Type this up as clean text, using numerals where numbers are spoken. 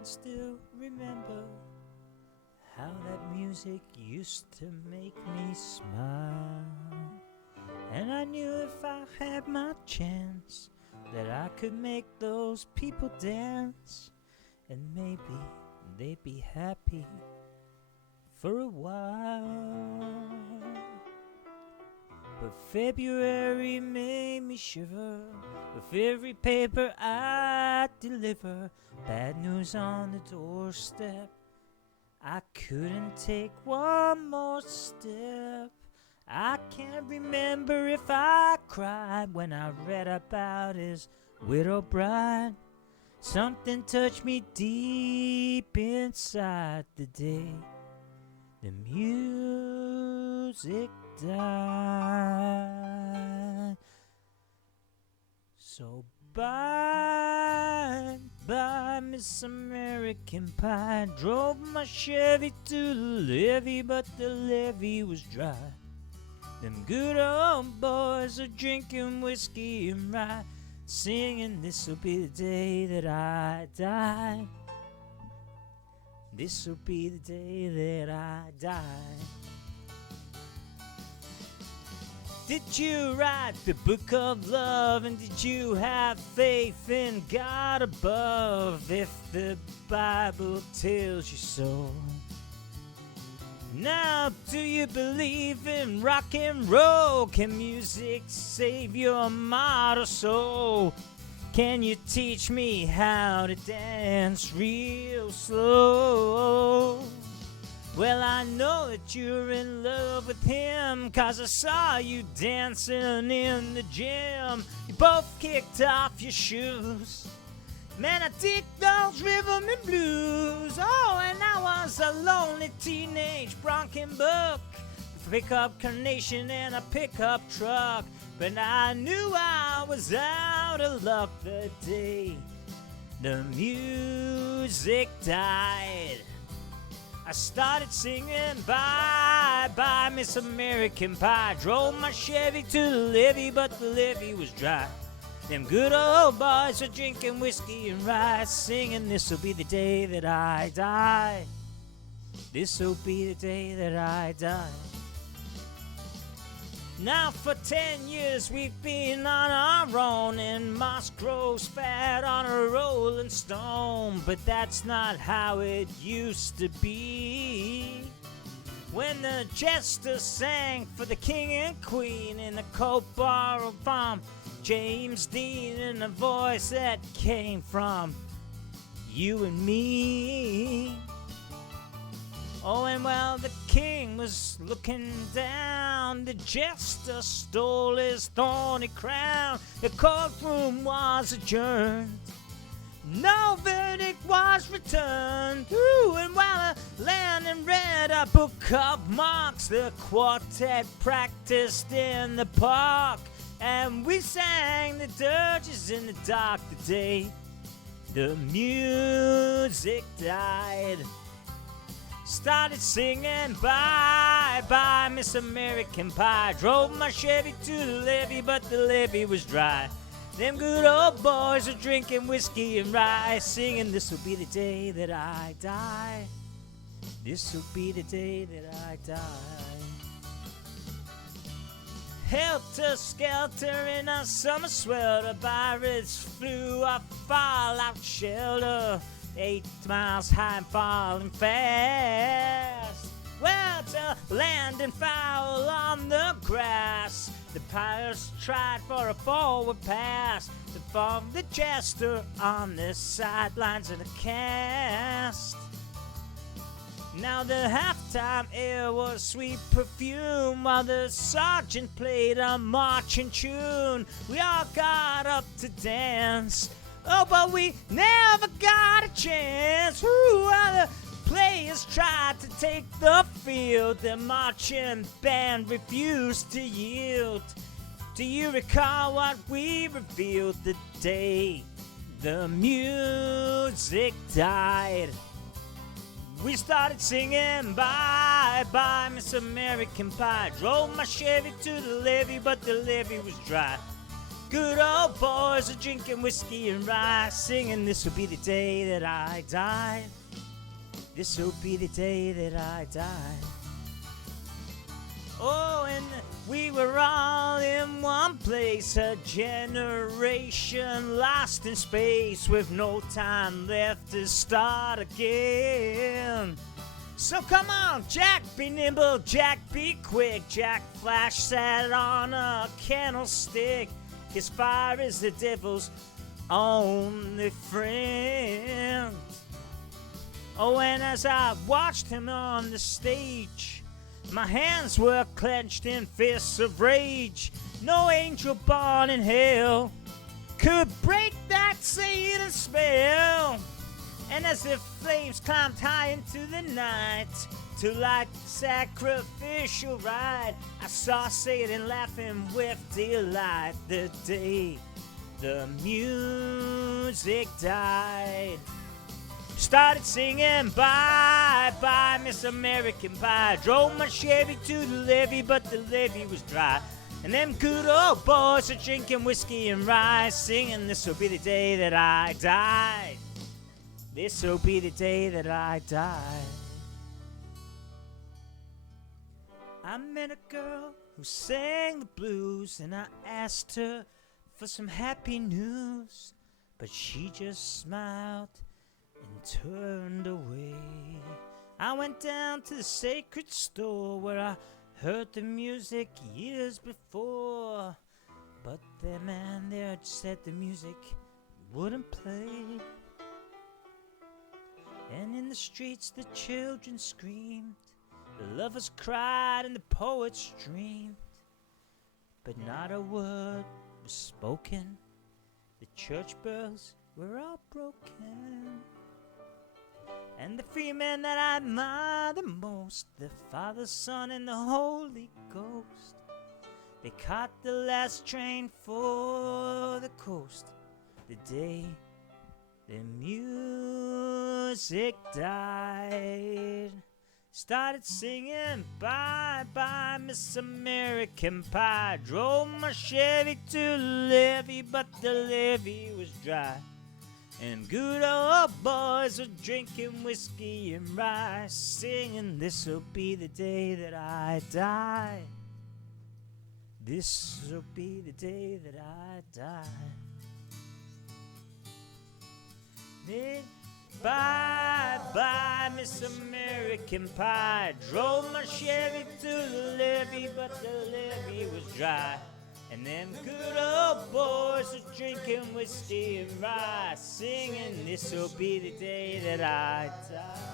can still remember how that music used to make me smile. And I knew if I had my chance that I could make those people dance, and maybe they'd be happy for a while. But February made me shiver with every paper I deliver. Bad news on the doorstep, I couldn't take one more step. I can't remember if I cried when I read about his widow bride. Something touched me deep inside the day the music died. So bye, bye, Miss American Pie. Drove my Chevy to the levee, but the levee was dry. Them good old boys are drinking whiskey and rye, singing, this'll be the day that I die. This'll be the day that I die. Did you write the book of love, and did you have faith in God above? If the Bible tells you so, now do you believe in rock and roll? Can music save your mortal soul? Can you teach me how to dance real slow? Well, I know that you're in love with him, 'cause I saw you dancing in the gym. You both kicked off your shoes. Man, I dig those rhythm and blues. Oh, and I was a lonely teenage bronking buck, pickup carnation and a pickup truck. But I knew I was out of luck the day the music died. I started singing bye, bye, Miss American Pie. Drove my Chevy to the levee, but the levee was dry. Them good old boys are drinking whiskey and rye, singing, this'll be the day that I die. This'll be the day that I die. Now for 10 years we've been on our own, and moss grows fat on a rolling stone. But that's not how it used to be, when the jester sang for the king and queen in the coat borrowed from James Dean, in a voice that came from you and me. Oh, and while the king was looking down, the jester stole his thorny crown. The courtroom was adjourned, no verdict was returned. Ooh, and while Landon read a book of marks, the quartet practiced in the park, and we sang the dirges in the dark the day the music died. Started singing bye, bye, Miss American Pie. Drove my Chevy to the levee, but the levee was dry. Them good old boys are drinking whiskey and rye, singing, this'll be the day that I die. This'll be the day that I die. Helter-skelter in a summer swelter, pirates flew a fallout shelter, 8 miles high and falling fast. Well, to land and foul on the grass, the pirates tried for a forward pass to form the jester on the sidelines of the cast. Now the halftime air was sweet perfume, while the sergeant played a marching tune. We all got up to dance, oh, but we never got a chance. Ooh, while the players tried to take the field, the marching band refused to yield. Do you recall what we revealed the day the music died? We started singing bye, bye, Miss American Pie. Drove my Chevy to the levee, but the levee was dry. good old boys are drinking whiskey and rye, singing, this'll be the day that I die. This'll be the day that I die. Oh, and we were all in one place, a generation lost in space with no time left to start again. So come on, Jack, be nimble, Jack, be quick. Jack Flash sat on a candlestick. His fire is the devil's only friend. Oh, and as I watched him on the stage, my hands were clenched in fists of rage. No angel born in hell could break that Satan spell. And as the flames climbed high into the night to light the sacrificial rite, I saw Satan laughing with delight the day the music died. Started singing bye bye Miss American Pie. Drove my Chevy to the levee, but the levee was dry. And them good old boys are drinking whiskey and rye, singing, this'll be the day that I die. This'll be the day that I die. I met a girl who sang the blues, and I asked her for some happy news, but she just smiled and turned away. I went down to the sacred store where I heard the music years before, but the man there said the music wouldn't play. And in the streets the children screamed, the lovers cried and the poets dreamed, but not a word was spoken. The church bells were all broken. And the three men that I admire the most, the Father, Son, and the Holy Ghost, they caught the last train for the coast the day the music died. Started singing bye bye Miss American Pie. Drove my Chevy to the levee, but the levee was dry. And good old boys are drinking whiskey and rye, singing, this'll be the day that I die. This'll be the day that I die. Bye bye Miss American Pie. Drove my Chevy to the levee, but the levee was dry. And them good old boys are drinking whiskey and rye, singing, this'll be the day that I die.